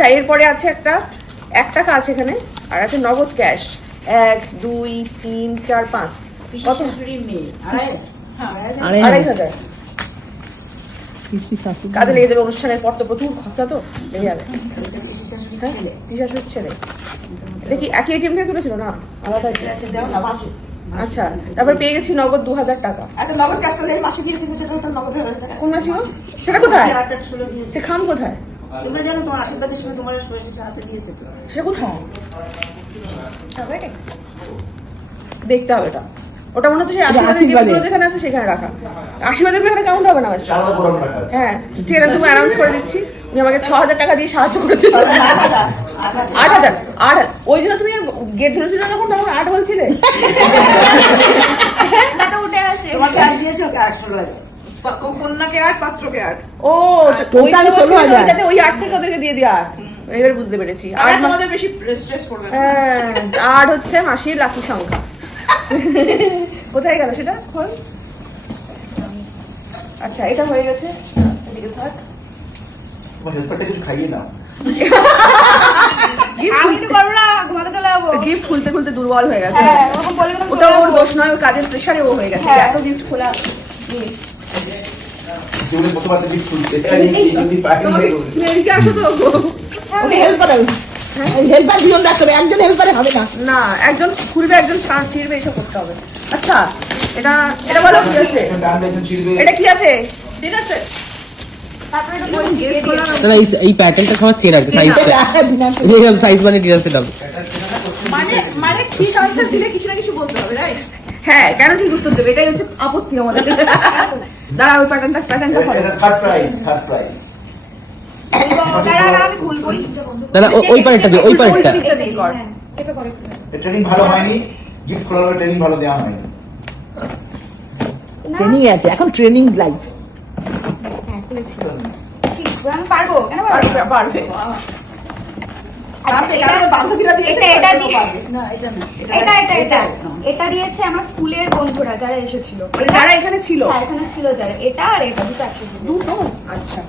আচ্ছা, এরপরে আছে একটা 1 টাকা আছে এখানে, আর আছে নগদ ক্যাশ 1 2 3 4 5 কত? 2,500 কাজে লেগে যাবে, অনুষ্ঠানের পর তো প্রচুর খরচা, তো লেগে যাবে। পিসি ছেলে, এটা কি একই এটিএম থেকে তুলেছিল না আলাদা? আচ্ছা, তারপর পেয়ে গেছি নগদ 2,000 টাকা। কোন মাসে ছিল সেটা? কোথায় সে খাম? কোথায় তোমরা জানো তোমার আশীর্বাদের সময় তোমার হাতে দিয়েছে তো, সে কোথায় দেখতে হবে? ওটা মনে হচ্ছে আশীর্বাদের যেখানে আছে সেখানে রাখা। আশীর্বাদের এখানে কাউন্ট হবে না। হ্যাঁ ঠিক আছে, তুমি অ্যানাউন্স করে দিচ্ছি। তুমি আমাকে 6,000 টাকা দিয়ে সাহায্য করেছো। 8,000 ওই জন্য তুমি গেট ঝুলেছিল যখন, তখন 8 বলছিলে। কন্যাকে 8, পাত্রকে 8। ও ওই 8 থেকে ওদেরকে দিয়ে দিয়া। এবার বুঝতে পেরেছি। আর তোমাদের বেশি স্ট্রেস করবে না। 8 হচ্ছে মাসির লাকি সংখ্যা। কোথায় গেল সেটা? আচ্ছা, এটা হয়ে গেছে। এদিকে থাক, খাইয়ে নাও। গিফট খুলতে খুলতে দুর্বল হয়ে গেছে। ওটা ওর দোষ নয়, ওর কাজের প্রেশারে ও হয়ে গেছে। এত গিফট খোলা আসো তো, ওকে হেল্প করা। হেল্পার দুজন রাখতে হবে, একজন হেল্পারে হবে না। না, একজন খুলবে, একজন ছিঁড়বে, এসব করতে হবে। আচ্ছা, এটা বলো কি আছে? এটা কি আছে? ঠিক আছে, এই প্যাটার্নটা খাওয়া চেন আর কি, সাইজ মানে ডিনার সেট হবে। মানে ঠিক আনসার দিলে কিছু না কিছু বলতে হবে, রাইট? হ্যাঁ, কেন ঠিক উত্তর দেবে, এটাই হচ্ছে আপত্তি আমাদের। দাঁড়া, ওই প্যাটার্নটা থার্ড প্রাইজ। দাদা ওই পারেরটা দিও, ওই পারেরটা। ট্রেনিং ভালো হয়নি, গিফট করার ট্রেনিং ভালো দেওয়া হয়নি। ট্রেনিং আছে এখন, ট্রেনিং লাইভ। পারবো, কেন পারবে? এটা দিয়েছে আমার স্কুলের বন্ধুরা যারা এসেছিল, যারা এখানে ছিল। এখানে ছিল যারা, এটা আর এটা দুটো একসাথে। দুটো? আচ্ছা,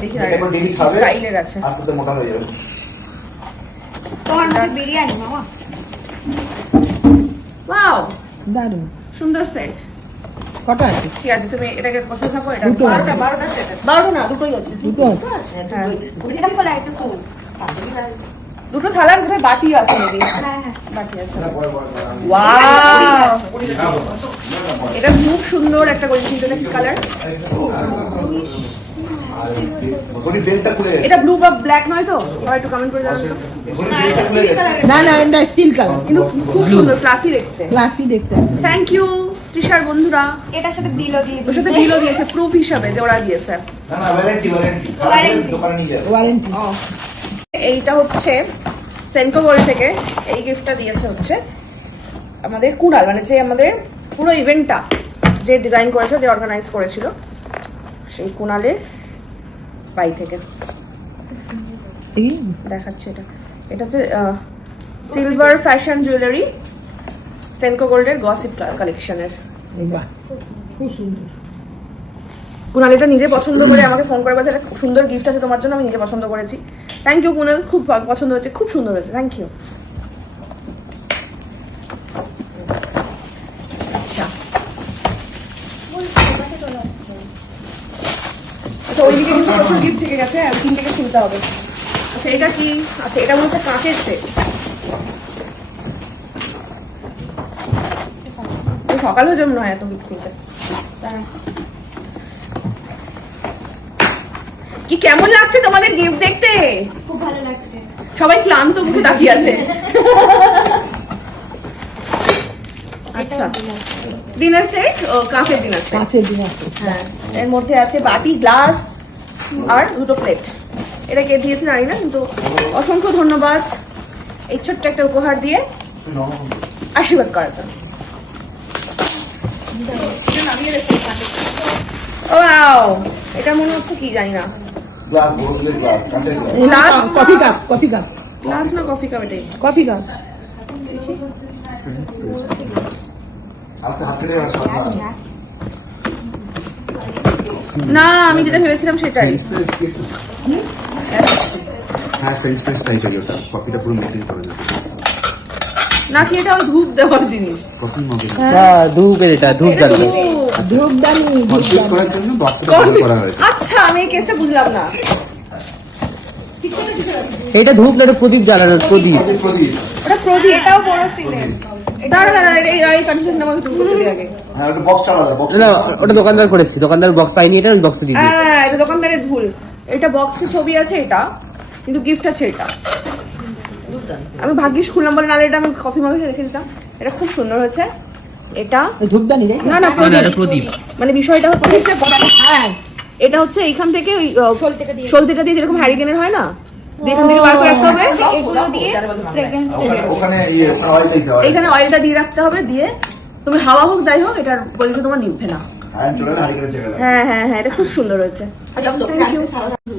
দেখি এখন ডেলি খাবে, স্টাইলের আছে, আস্তে মোটা হয়ে যাবে। তোমার মধ্যে বিরিয়ানি মামা। ওয়াও, দারুণ সুন্দর সেট। কটা আছে? ঠিক আছে, তুমি এটাকে পছন্দ থাকো। এটা দুটো। 12টা সেট। 12 না, দুটোই আছে। দুটো আছে। হ্যাঁ, এটা খোলা, এটা তো দুটো থালার কোথায় বাটি আছে নাকি? হ্যাঁ হ্যাঁ বাটি আছে। ওয়াও, এটা খুব সুন্দর একটা করে, কিন্তু এটা কি কালার? এটা ব্লু বা ব্ল্যাক নয় তো? সবাই একটু কমেন্ট করে জানান তো। না না, এটা স্টিল কালার, কিন্তু খুব সুন্দর, ক্লাসি দেখতে। ক্লাসি দেখতে। থ্যাংক ইউ তৃষার বন্ধুরা। এটার সাথে বিলও দিয়ে ওর সাথে বিলও দিয়েছে, প্রুফ হিসাবে যে ওরা দিয়েছে। ওয়ারেন্টি। এইটা হচ্ছে সেনকো গোল্ড থেকে এই গিফটটা দিয়েছে হচ্ছে আমাদের কুণাল, মানে যে আমাদের পুরো ইভেন্টটা যে ডিজাইন করেছে, যে অর্গানাইজ করেছিল, সেই কুণালের বাই থেকে দেখাচ্ছে। এটা হচ্ছে সিলভার ফ্যাশন জুয়েলারি, সেনকো গোল্ডের গসিপ কালেকশনের। খুব সুন্দর। কুণাল এটা নিজে পছন্দ করে আমাকে ফোন করে বলছে, একটা খুব সুন্দর গিফট আছে তোমার জন্য, আমি নিজে পছন্দ করেছি। থ্যাংক ইউ কুণাল, খুব পছন্দ হয়েছে, খুব সুন্দর হয়েছে, থ্যাংক ইউ। আচ্ছা, ওইদিকে কিন্তু প্রচুর গিফট থেকে গেছে, আর 3 থেকে খুলতে হবে। আচ্ছা, এটা কি? আচ্ছা, এটা মনে হচ্ছে কাঁচের সেট। সকাল হয়ে যাবে নয় এত গিফট খুলতে। কি কেমন লাগছে তোমাদের গিফট দেখতে? খুব ভালো লাগছে। সবাই ক্লান্ত মুখে তাকিয়ে আছে। আচ্ছা, ডিনার সেট, কাঁচের ডিনার সেট। কাঁচের ডিনার সেট। হ্যাঁ, এর মধ্যে আছে বাটি, গ্লাস আর দুটো প্লেট। এটা কে দিয়েছে জানি না, কিন্তু অসংখ্য ধন্যবাদ এই ছোট্ট একটা উপহার দিয়ে আশীর্বাদ করার জন্য। ওয়াও, এটা মনে হচ্ছে কি জানি না, coffee cup. Coffee cup, glass না কফি কাপ? এটাই কফি কাপ। না, আমি যেটা ভেবেছিলাম সেটাই। হ্যাঁ ফ্রেঞ্চ ফ্রেঞ্চ ফ্রাই চাই ওটা কফিটা পুরো মেল্টিং করে দেবে নাকি এটা ওই ধূপ দেওয়ার জিনিস? কফি মগে ধূপের এটা ধূপ এটা জ্বালানো। ধূপ। কনফিউজ করার জন্য বক্সটা বন্ধ করা হয়েছে আচ্ছা আমি এই কেসটা বুঝলাম না। এটা ধূপ না, এটা প্রদীপ জ্বালানো, প্রদীপ। প্রদীপ ওটা প্রদীপ। এটাও বড় সিলেন। দাঁড়া দাঁড়া এই কনফিউশনটা আমাকে তুমি করতে দিই আগে। হ্যাঁ ওটা বক্স আলাদা বক্স না ওটা দোকানদার করেছি, দোকানদার বক্স পাইনি, এটা আমি বক্সে দিয়ে দিয়েছি। হ্যাঁ এটা দোকানদারের ভুল। এটা বক্সে ছবি আছে এটা, কিন্তু গিফট আছে এটা। আমি ভাগ্যিস খুললাম বলে, নাহলে এটা আমি কফি মগে রেখে দিতাম। এটা খুব সুন্দর হয়েছে। এটা ধূপদানি রে না না না, প্রদীপ। এটা প্রদীপ। মানে বিষয়টা হচ্ছে হ্যাঁ এটা হচ্ছে এইখান থেকে ওই সলতেটা দিয়ে যেরকম হ্যারিকেনের হয় না, দিয়ে এখান থেকে বার করে রাখতে হবে। এগুলো দিয়ে ফ্রেগ্রেন্স ওখানে অয়েল দিতে হয় এইখানে অয়েলটা দিয়ে রাখতে হবে, দিয়ে তুমি হাওয়া হোক যাই হোক এটার বলবে তোমার নিভবে না। হ্যাঁ চলে হাড়ি করে চেকে হ্যাঁ হ্যাঁ হ্যাঁ এটা খুব সুন্দর হয়েছে। Thank you.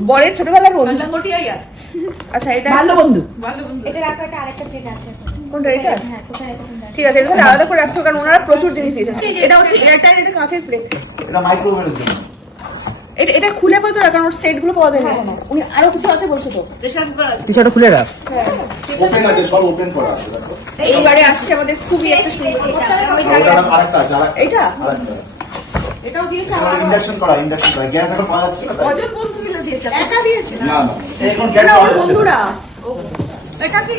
বরের ছোটবেলার বন্ধু। আচ্ছা এটা ভালো বন্ধু। এটা রাখো, এটা আরেকটা সেট আছে। কোনটা এটা? হ্যাঁ, কোথায় আছে কোনটা? ঠিক আছে, এটা তাহলে আলাদা করে রাখতে হবে, কারণ ওনারা প্রচুর জিনিস দিয়েছেন। এটা হচ্ছে এয়ারটাইট, এটা কাঁচের প্লেট। এটা মাইক্রোওভেনের জন্য এটা খুলে পয়তো রাখ, কারণ ওর সেট গুলো পাওয়া যায় না এখানে। উনি আরো কিছু আছে বলছো তো? প্রেশার কুকার আছে। টি-শার্টটা খুলে রাখ। ওপেন আছে সব ওপেন করা আছে দেখো এইবারে আসছে আমাদের খুবই একটা সুন্দর ওটা আরেকটা আছে এইটা আরেকটা এটাও দিয়েছে আমার আমার। ইন্ডাকশন করা গ্যাস এখন পাওয়া যাচ্ছে না তাই? কজন বন্ধু মিলে দিয়েছে? একা দিয়েছে না? না না এখন গ্যাস এটা পাওয়া ওর যাচ্ছে না। বন্ধুরা। এটা কি?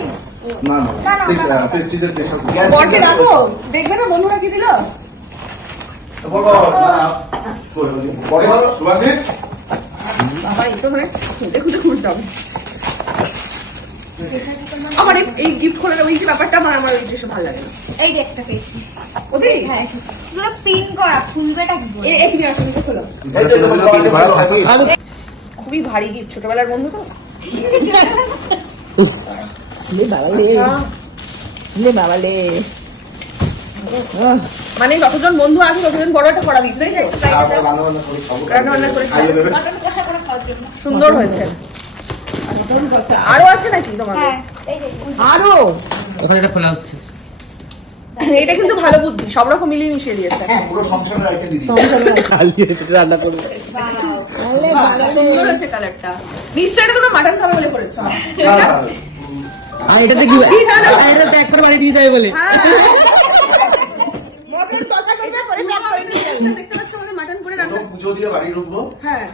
না না প্রেস্টিজের প্রেশার গ্যাস বরকে ডাকো, দেখবে না বন্ধুরা কি দিল? বলো না পরে বলো সুভাষিস বাবা এই তো মানে খুঁজে খুঁজে খুঁজতে হবে। আমার এই গিফট খোলার ওই যে ব্যাপারটা আমার ওই জিনিসটা ভালো লাগে না। এই যে একটা পেয়েছি। ওদের হ্যাঁ, পুরো পিন করা, খুলবেটা কি করে? এই তুমি আসলে নিচে খোলো। এই যে তোমার ভালো থাকে খুবই ভারী গিফট, ছোটবেলার বন্ধু তো। উফ, লে বাবা লে আচ্ছা, লে বাবা লে মানে যতজন বন্ধু আছে ততজন বড় একটা করা দিয়েছে, তাই তো? আমরা রান্না বান্না করে খাবো রান্না বান্না করে খাবো। খাইয়ে দেবে মটন কষা করে খাওয়ার জন্য। সুন্দর হয়েছে। আরো আছে নাকি তোমাদের? হ্যাঁ, এই যে আরো ওখানে এটা খোলা হচ্ছে। এটা কিন্তু ভালো বুদ্ধি, সব রকম মিলিয়ে মিশিয়ে দিয়েছে। পুরো সংসারের আইটেম দিদি কালিয়ে এটা রান্না করবে। সুন্দর হয়েছে কালারটা। নিশ্চয়ই এটা কোনো মাটন খাবে বলে করেছো। আর এটাতে কি এটা প্যাক করে বাড়ি দিয়ে যাবে বলে। হ্যাঁ। মটন কষা করবে, করে প্যাক করে নিয়ে যাবে। দেখতে পাচ্ছ আমাদের মাটন করে রান্না। পুজো দিয়ে বাড়ি ঢুকবো হ্যাঁ।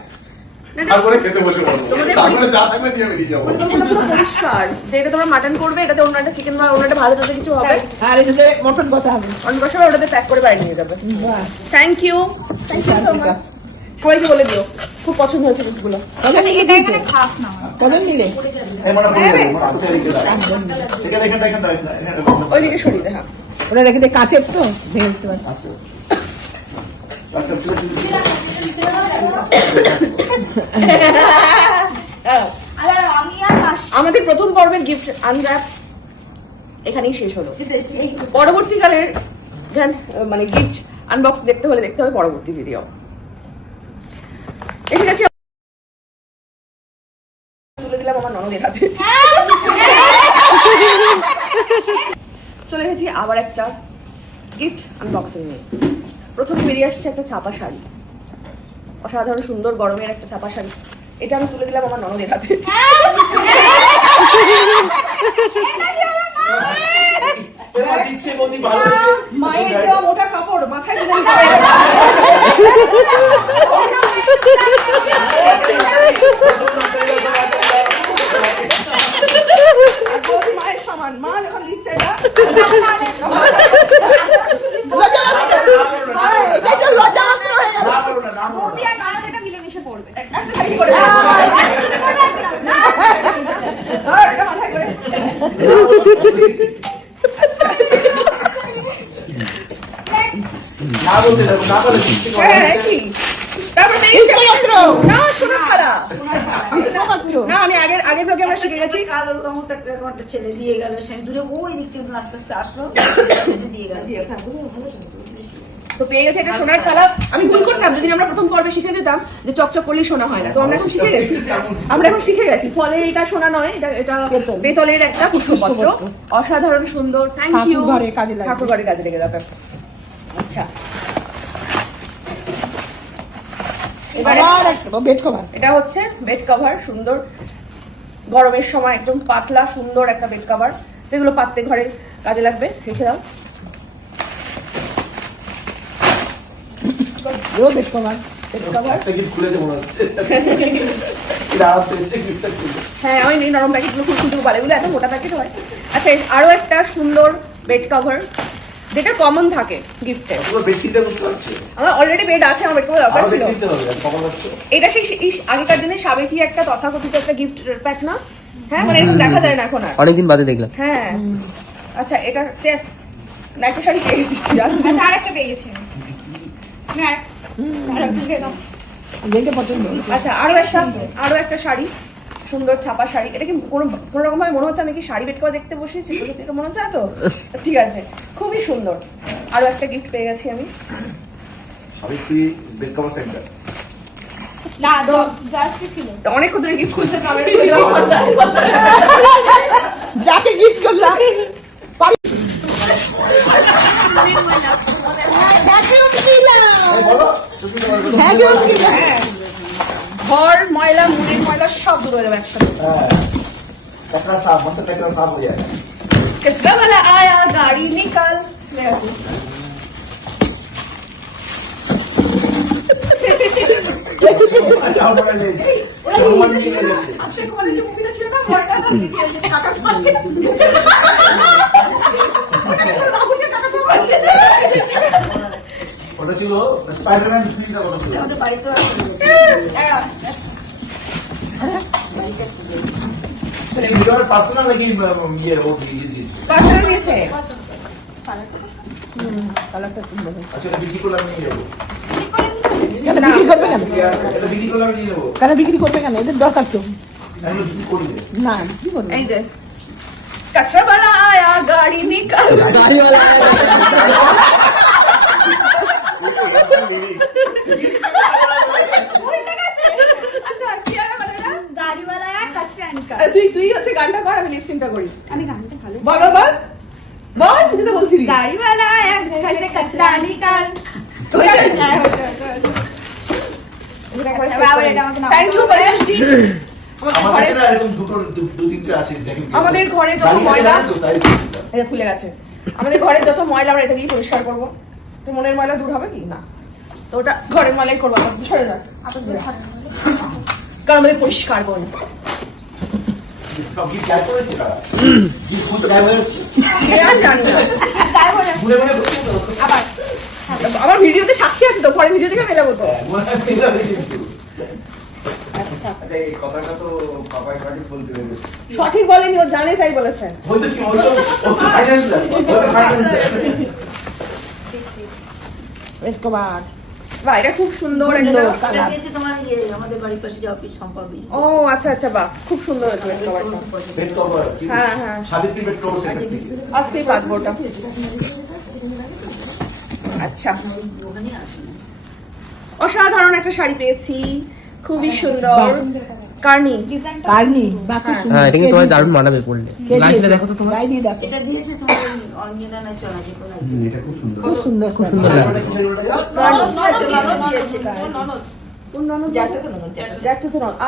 না, না, তারপরে খেতে বসে পড়বো তারপরে যা থাকবে নিয়ে বেরিয়ে যাবো পরিকল্পনা পুরো পরিষ্কার, যে এটা তোমরা মাটন করবে, এটাতে অন্য একটা চিকেন বা অন্য একটা ভালো টাতে কিছু হবে, আর এটাতে মটন কষা হবে অন্য কষা হবে, ওটাতে প্যাক করে বাড়ি নিয়ে যাবে। Thank you so much. সবাইকে বলে দিও খুব পছন্দ হয়েছে গিফটগুলো। কজন মিলে এটা দিয়েছে? এখানে খাস না। কজন মিলে এই মনে পড়ে যাবে মনে কোথায় রেখে দাও এখানটা ওইদিকে সরিয়ে দে। হ্যাঁ ওরা রেখে দিয়ে কাঁচের তো ভেঙে দিতে পারে। আর আমি আর মাস আমাদের প্রথম পর্বের গিফট আনর্যাপ এখানেই শেষ হলো। পরবর্তীকালের মানে গিফট আনবক্স দেখতে হলে দেখতে হবে পরবর্তী ভিডিও। এসে গেছি, তুলে দিলাম আমার ননদের হাতে। চলে গেছি আবার একটা গিফট আনবক্সিং নিয়ে। প্রথমে বেরিয়ে আসছে একটা ছাপা শাড়ি, অসাধারণ সুন্দর গরমের একটা ছাপা শাড়ি। এটা আমি তুলে দিলাম আমার ননদের হাতে। মায়ের দেওয়া মোটা কাপড় মাথায় তুলে দিতে হবে। আর বৌদি মায়ের সমান, মা যখন দিচ্ছে এটা বৌদি আর নানা যেটা মিলেমিশে পড়বে। একটা শাড়ি করে দাও। ধর, এটা মাথায় করে। না বলতে যাবো না বলে দিচ্ছি হ্যাঁ, কি? তারপরে তো এই না, সোনার থালা। না, আমি আগের ব্লগে আমরা শিখে গেছি। কাল ওর মতো একটা ছেলে দিয়ে গেল, সে দূরে ওই দিক থেকে আস্তে আস্তে আসলো দিয়ে গেল তো পেয়ে গেছে এটা সোনার থালা। আমি ভুল করতাম যদি আমরা প্রথম পর্বে শিখে যেতাম যে চকচক করলেই সোনা হয় না। তো আমরা এখন শিখে গেছি, ফলে এটা সোনা নয়, এটা পেতলের একটা পুষ্পপত্র। অসাধারণ সুন্দর, থ্যাংক ইউ। ঠাকুরঘরে কাজে লাগবে। ঠাকুরঘরে কাজে লেগে যাবে। আচ্ছা, এবারে আবার একটা বেড কভার। এটা হচ্ছে বেড কভার, সুন্দর গরমের সময় একদম পাতলা সুন্দর একটা বেড কভার, যেগুলো পাততে ঘরে কাজে লাগবে। রেখে দাও। ও বেশ কমার বেশ কমার একটা gift খুলেছে মনে হচ্ছে। এটা আরাম পেয়েছে, gift-টা খুলে। হ্যাঁ, আমি এই নরম প্যাকেটগুলো খুব খুলতে পারে, এগুলো এত মোটা প্যাকেট হয়। আচ্ছা, আরো একটা সুন্দর বেড কভার, যেটা কমন থাকে গিফটে। পুরো bedsheet-টা বুঝতে পারছি। আমার অলরেডি বেড আছে, আমার বেড কভার দরকার আরো ছিল। bed দিতে হবে, আর কখন হচ্ছে? এটা সেই আগেকার দিনে সাবেকি একটা তথাকথিত একটা গিফট প্যাক না? হ্যাঁ, মানে এরকম দেখা যায় না এখন আর। অনেকদিন বাদে দেখলাম। হ্যাঁ। আচ্ছা, এটা নাইটি শাড়ি পেয়ে গেছি। আচ্ছা, আরেকটা পেয়ে গেছি আমি। হ্যাঁ, আরেকটা দিয়ে দাও। যেটা পছন্দ আচ্ছা, আরো একটা শাড়ি, সুন্দর ছাপা শাড়ি। এটা কি কোনো রকম ভাবে মনে হচ্ছে আমি কি শাড়ি বেড করে দেখতে বসেছি? এটা মনে হচ্ছে না তো? ঠিক আছে, খুবই সুন্দর। আরো একটা গিফট পেয়ে গেছি আমি। Savitri bed cover center। না, জাস্টই ছিল। তো অনেকক্ষণ ধরে গিফট খুলছে তো আমি যাকে গিফট করলাম বলো, তুমি তোমার বলো। হ্যাঁ, ঘর ময়লা, মুড়ির ময়লা সব দূর হয়ে যাবে একসাথে। হ্যাঁ। कचरा साफ, मतलब कचरा साफ हो जाएगा। कचरा वाला आया, गाड़ी निकाल। ওটা ছিল স্পাইডারম্যান সিরিজের কথা ছিল। আমাদের বাড়িতে ভিডিওর পার্সোনাল নাকি ইয়ে ও দিয়ে দিয়েছে। পার্সেল দিয়েছে। কালারটা সুন্দর আচ্ছা, এটা বিক্রি করলে আমি নিয়ে যাবো। কেন বিক্রি করবে কেন এটা বিক্রি করলে আমি নিয়ে যাবো। কেন বিক্রি করবে কেন এদের দরকার তো আমি বিক্রি করি না। না বিক্রি করবে এই যে कचरा वाला आया, गाड़ी निकाल। আচ্ছা, কি আর বলে না? গাড়িওয়ালা আর কাচরা নিকাল। তুই হচ্ছে গানটা কর, আমি লিপসিংটা করি। আমি গানটা ভালো। বল তুই তো বলছিলি। গাড়িওয়ালা আয়া घर से कचरा निकाल। আবার এটা আমাকে নাও। Thank you পরেশজি। আমার কাছে না এরকম দু তিনটে আছে, দেখেন। আমাদের ঘরে যত গাড়ি ময়লা, আছে তো, তাই দিচ্ছি। এটা খুলে গেছে। আমাদের ঘরে যত ময়লা আমরা এটা দিয়ে পরিষ্কার করবো। তো মনের ময়লা দূর হবে কি না? তো ওটা ঘরের ময়লাই করবো। সরে যা, কারণ আমাদের পরিষ্কার করবো। সব কি ক্যাপ করেছে তারা? কি খুঁজে গায়েব হয়ে যাচ্ছে? আর জানি না। মনে মনে বলছি তো। আবার আমার ভিডিওতে সাক্ষী আছে তো, পরে ভিডিও থেকে মেলাবো তো। মনে হয় পেয়ে যাবে কিন্তু। আচ্ছা, আরে এই কথাটা তো বাবাই কাটি বলতে হবে। সঠিক বলেনি, ও জানে তাই বলেছে। হয়তো কি হয়তো ও ফাইন্যান্সার, হয়তো ফাইন্যান্সার। বেশ কমার বা এটা খুব সুন্দর একটা। এটা দিয়েছে তোমার ইয়ে আমাদের বাড়ির পাশে যে অফিস সম্পাবি। ও আচ্ছা আচ্ছা, বাহ, খুব সুন্দর হয়েছে এটা কভারটা। Bed cover. হ্যাঁ, হ্যাঁ। সাবিত্রী বেড কভার সেন্টার থেকে। আজকেই পাসবো ওটা। আচ্ছা, অসাধারণ একটা শাড়ি পেয়েছি, খুবই সুন্দর। কার্নি। কার্নি বাকি হ্যাঁ, এটা কিন্তু তোমার দারুণ মানাবে পড়লে। লাইটটা দেখো তো তোমার। গাই দিয়ে দেখো এটা দিয়েছে তোমার অঞ্জনা না চলা যে কোনো একজন। এটা খুব সুন্দর। খুব সুন্দর খুব সুন্দর লাগছে।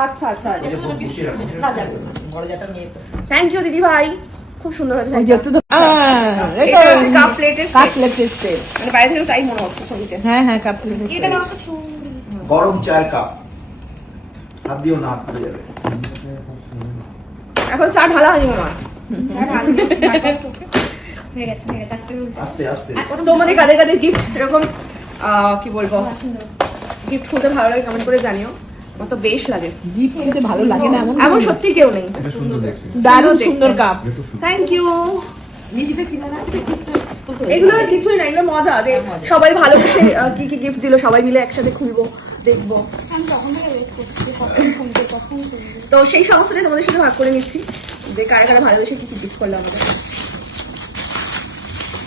আচ্ছা আচ্ছা, এটা খুব খুশি রাখো। বড় জাটা মেয়ে তো। থ্যাংক ইউ দিদি ভাই, খুব সুন্দর হয়েছে। ওই যত তো এটা হচ্ছে কাপ প্লেটের কাপ প্লেটের সেট মানে বাইরে থেকে তাই মনে হচ্ছে ছবিতে। হ্যাঁ হ্যাঁ কাপ প্লেটের এটা সেট নাও তো ছু। গরম চায়ের কাপ। হাত দিও না, হাত পড়ে যাবে। এখন চা ঢালা হয়নি মামা। হয়ে গেছে আস্তে আস্তে। তোমাদের কাদের কাদের গিফট এরকম কি বলবো, গিফট খুলতে ভালো লাগে কমেন্ট করে জানিও। আমার তো বেশ লাগে। গিফট কিনতে ভালো লাগে না এমন সত্যি কেউ নেই। এটা সুন্দর দেখছি। দারুণ সুন্দর কাপ থ্যাংক ইউ। এগুলো আর কিছুই না, এগুলো মজা যে সবাই ভালোবেসে কি কি গিফট দিল, সবাই মিলে একসাথে খুলবো, দেখবো। আমি তখন থেকে ওয়েট করছি কখন খুলবে কখন খুলবে। তো সেই সমস্তটাই তোমাদের সাথে ভাগ করে নিচ্ছি যে কারা কারা ভালোবেসে কি কি গিফট করলো আমাদের।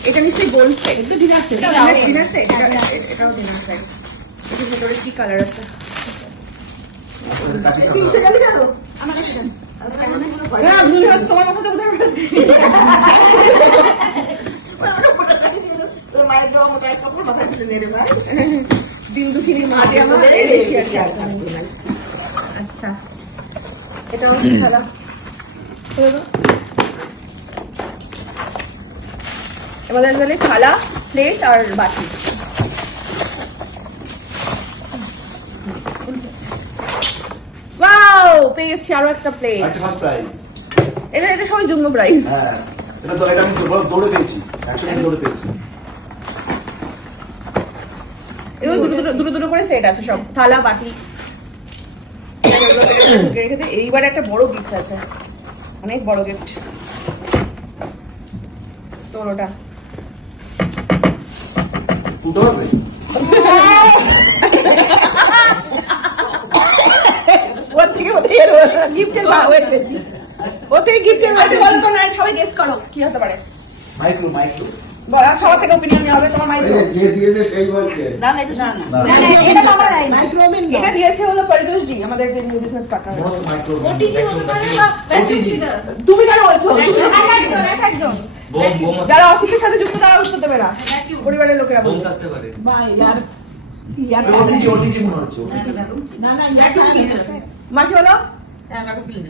এটা নিশ্চয়ই গোল্ড সেট, কিন্তু ডিনার সেট। ডিনার সেট, এটাও ডিনার সেট। এটার ভিতরে কি কালার আছে? আমার কাছে দেন। না, ভুল হয়েছে, তোমার কথা তো বোধহয় তোর মায়ের দেওয়া মোটা একটা কাপড় মাথায় তুলে নেবে ভাই। দিন দুঃখিনী মা দিয়ে আমার বেশি আছে। আচ্ছা, এটা হচ্ছে সাদা এবার আসলে থালা, প্লেট আর বাটি। ওয়াও, পেয়ে গেছি আরো একটা প্লেট। একটা ফার্স্ট প্রাইজ। এটা সবাই যুগ্ম প্রাইস। হ্যাঁ, এটা আমি দৌড়ে পেয়েছি, 100 মিটার দৌড়ে পেয়েছি। এগুলো দুটো দুটো করে সেট আছে সব, থালা বাটি। রেখে দে। এইবার একটা বড় গিফট আছে, অনেক বড় গিফট। তোর ওটা উঠতে পারবে? ওর থেকে গিফটের ওয়েট বেশি। ওর থেকে গিফটের আচ্ছা বলো তো না, সবাই গেস করো কি হতে পারে। মাইক্রো সবার থেকে ওপিনিয়ন নেওয়া হবে। তোমার মাইক্রো দিয়েছে সেই বলছে। না না এটা শোনা না না, না, না, এটা তো আমার নাই। মাইক্রোওভেন এটা দিয়েছে হলো পরিতোষ জি, আমাদের যে new business partner. Micro OTG হতে পারে বা ভ্যাকুয়াম ক্লিনার। তুমি কেন বলছো? একদম। যারা অফিসের সাথে যুক্ত তারা উত্তর দেবে না, পরিবারের লোকেরা বলবে। বা ইয়ার ইয়ার ওটিজি মনে হচ্ছে। না না ভ্যাকুয়াম ক্লিনার মাসি বলো। ওটিজি